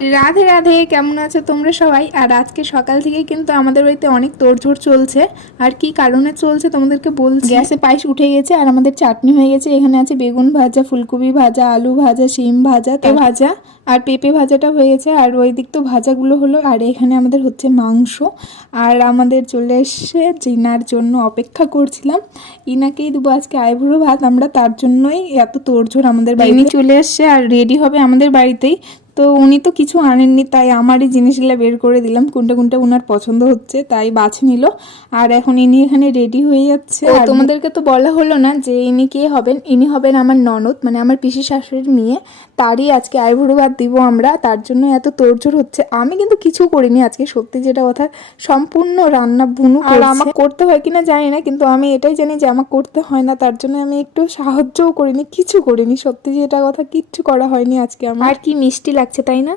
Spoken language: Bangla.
রাধে রাধে, কেমন আছো তোমরা সবাই? আর আজকে সকাল থেকে কিন্তু আমাদের বাড়িতে অনেক তোড়জোড় চলছে। আর কি কারণে চলছে তোমাদেরকে বলছি। গ্যাসে পায়েস উঠে গেছে আর আমাদের চাটনি হয়ে গেছে। এখানে আছে বেগুন ভাজা, ফুলকপি ভাজা, আলু ভাজা, শিম ভাজা, ভাজা আর পেঁপে ভাজাটা হয়ে গেছে। আর ওই দিক তো ভাজাগুলো হলো। আর এখানে আমাদের হচ্ছে মাংস। আর আমাদের চলে এসছে জিনার জন্য অপেক্ষা করছিলাম। ইনাকেই দেবো আজকে আইবুড়ো ভাত, আমরা তার জন্যই এত তোড়জোড় আমাদের বাড়ি চলে এসছে আর রেডি হবে আমাদের বাড়িতেই। তো উনি তো কিছু আনেননি, তাই আমারই জিনিসগুলো বের করে দিলাম, কোনটা কোনটা ওনার পছন্দ হচ্ছে তাই বাছে নিল। আর এখন ইনি এখানে রেডি হয়ে যাচ্ছে। আর তোমাদেরকে তো বলা হলো না যে ইনি কে হবেন। ইনি হবেন আমার ননদ, মানে আমার পিসি শাশুড়ির মেয়ে। তারই আজকে আইবুড়ো ভাত দিব আমরা, তার জন্য এত তোড়জোড় হচ্ছে। আমি কিন্তু কিছু করিনি আজকে, সত্যি যেটা কথা, সম্পূর্ণ রান্না বুনু আর আমার করতে হয় কিনা জানি না, কিন্তু আমি এটাই জানি যে আমার করতে হয় না, তার জন্য আমি একটু সাহায্যও করিনি, কিছু করিনি, সত্যি যেটা কথা, কিচ্ছু করা হয়নি আজকে আমার। আর কি মিষ্টি লাগছে তাই না?